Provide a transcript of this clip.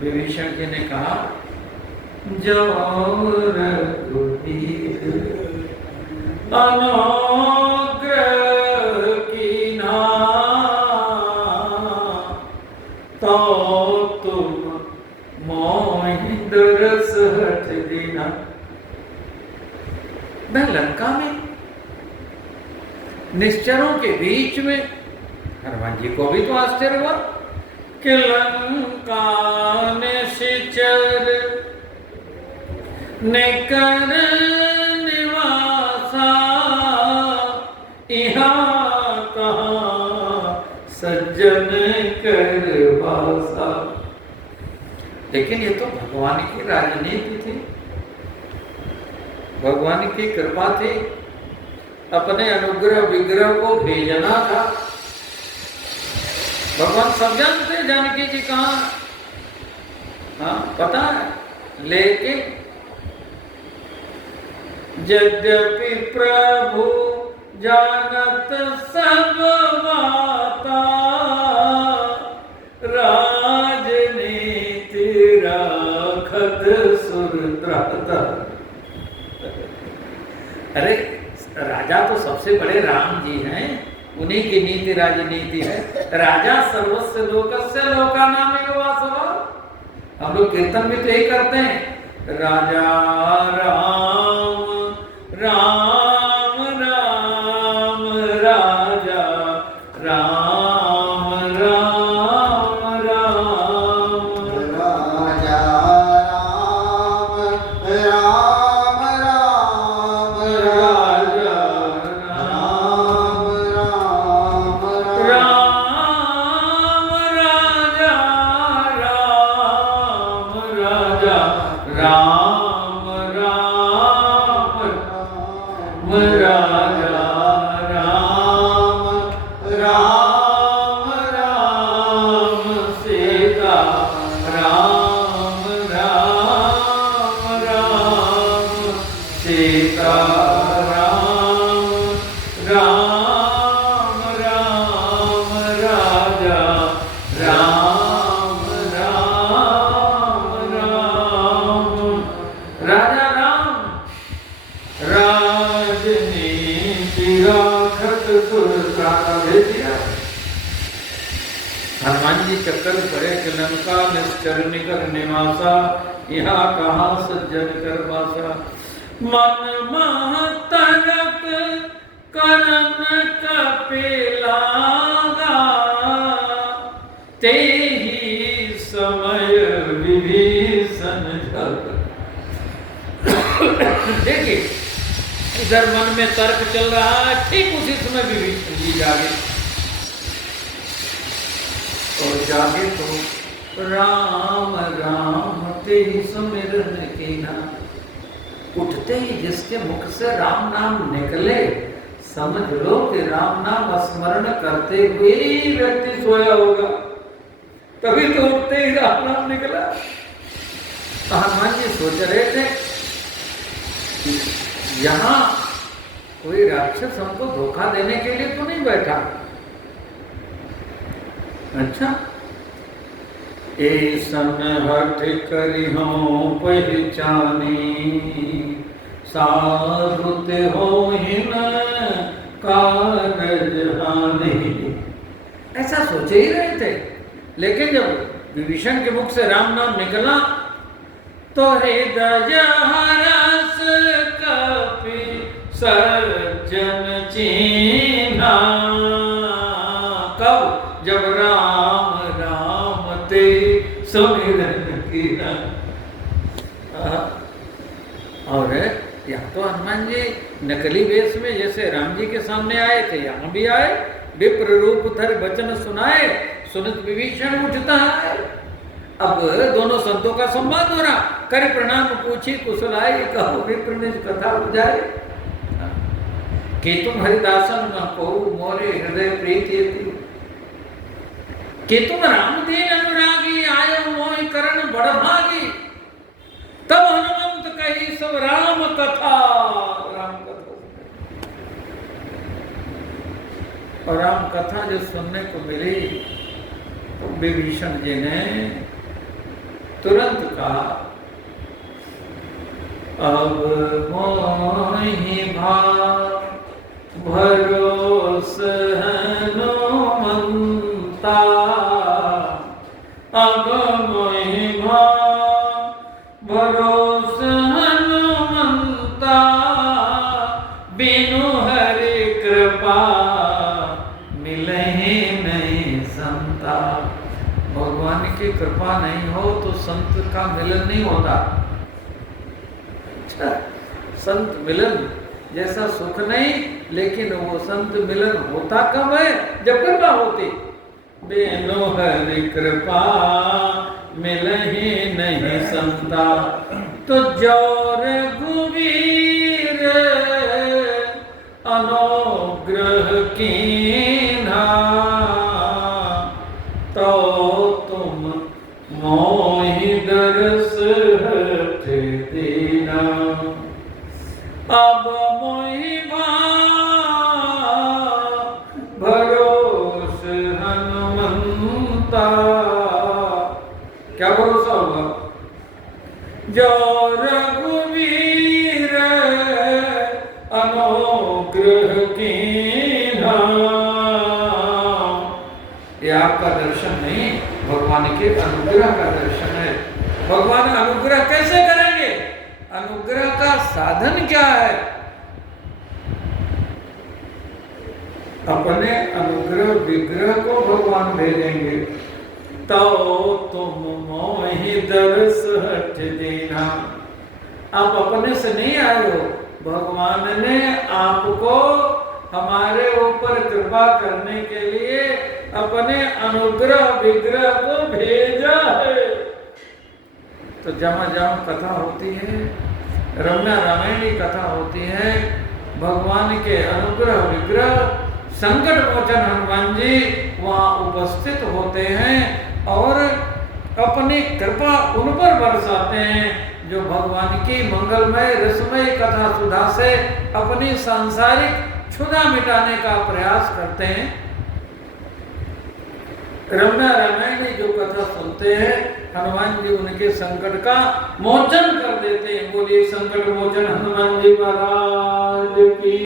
विभीषण जी ने कहा, जो रघुवीर अनुग्रह कीन्हा, तो तुम मोहि दुरस हठ दीन्हा। मैं लंका में निश्चरों के बीच में, हनुमान जी को भी तो आश्चर्य हुआ कि लंका निश्चर निकर निवासा, यहाँ कहाँ सज्जन कर वासा। लेकिन ये तो भगवान की राजनीति थी, भगवान की कृपा थी, अपने अनुग्रह विग्रह को भेजना था। भगवान सब जानते, जानकी जी कहाँ, हाँ पता है, लेकिन यद्यपि प्रभु जानत सब बाता, राजनीति राखत सुरत्राता। अरे राजा तो सबसे बड़े राम जी हैं, उन्हीं की नीति राजनीति है। राजा सर्वस्व लोकस्य लोकानामेव वासवः। हम लोग कीर्तन में तो यही करते हैं, राजा राम राम राम, राजा राम राम राम, राजा राम राम राम, राजा राम राम राम, राजा राम राजा राम राम राम, सीता राम राम राम, सीता राम राम राम, राजा राम राम राम, राजा राम राजनीति राखत सुरत्राता। भेज दिया। हनुमान जी चक्कर पड़े कि लंका निश्चर निकर निवासा, यहाँ कहाँ सज्जन कर वासा। मन महतरक करन कपिलागा, तेहि समय विभीषण जग। देखिए इधर मन में तर्क चल रहा है, ठीक उसी समय विभीषण जी जागे, और जागे तो राम राम तेहि सुमिरन कीन्हा। उठते ही जिसके मुख से राम नाम निकले, समझ लो कि राम नाम स्मरण करते हुए ही व्यक्ति सोया होगा, तभी तो उठते ही राम नाम निकला। तो हनुमान जी सोच रहे थे यहाँ कोई राक्षस हमको धोखा देने के लिए तो नहीं बैठा। अच्छा, ऐसन हठ करिहो पहचानी, साधुत होहि न कारज हानि। ऐसा सोचे ही रहे थे, लेकिन जब विभीषण के मुख से राम नाम निकला तो हृदय हरस कपि सज्जन चीन्हा। कब? जब राम राम ते सुमिरन कीन्हा। और यहाँ तो हनुमान जी नकली वेश में जैसे राम जी के सामने आए थे, यहाँ भी आए, विप्र रूप धर वचन सुनाए, सुनत विभीषण उठता है। अब दोनों संतों का संवाद हो रहा, कर प्रणाम पूछी कुशलाई, कहो विप्र निज कथा बुझाए। कि तुम हरिदासन न को मोरे हृदय प्रीति, कि तुम राम दीन अनुरागी, आयो मोहि करण बड़भागी। तब हनुमंत कही सब राम कथा, राम कथा। और राम कथा जो सुनने को मिली तो विभीषण जी ने तुरंत कहा, अब मोहि भाव भरोस हनुमंता, अब मोहि भाव भरोस हनुमंता, बिनु हरि कृपा मिलहि नहीं संता। भगवान की कृपा नहीं हो तो संत का मिलन नहीं होता। अच्छा, संत मिलन जैसा सुख नहीं, लेकिन वो संत मिलन होता कब है? जब कृपा होती। बिनु हरि कृपा मिलहि नहीं संता, तो जो रघुवीर अनुग्रह कीन्हा, तो तुम मोहि दरस हठ दीना। अब मोहि भाव भरोस हनुमंता, क्या भरोसा होगा? जो रघुवीर अनुग्रह कीन्हा। ये आपका दर्शन नहीं, भगवान के अनुग्रह का दर्शन है। भगवान अनुग्रह कैसे करेंगे? अनुग्रह का साधन क्या है? अपने अनुग्रह विग्रह को भगवान भेजेंगे। तो तुम मोहि दरस हठ दीना। आप अपने से नहीं आए हो, भगवान ने आपको हमारे ऊपर कृपा करने के लिए अपने अनुग्रह विग्रह को भेजा है। तो जहाँ जहाँ कथा होती है, रम्या रामायणी कथा होती है, भगवान के अनुग्रह विग्रह संकट मोचन हनुमान जी वहाँ उपस्थित होते हैं और अपनी कृपा उन पर बरसाते हैं जो भगवान की मंगलमय रसमय कथा सुधा से अपनी सांसारिक क्षुधा मिटाने का प्रयास करते हैं। रम्या रामायणी जो कथा सुनते हैं, हनुमान जी उनके संकट का मोचन कर देते हैं। बोलिए संकट मोचन हनुमान जी महाराज की।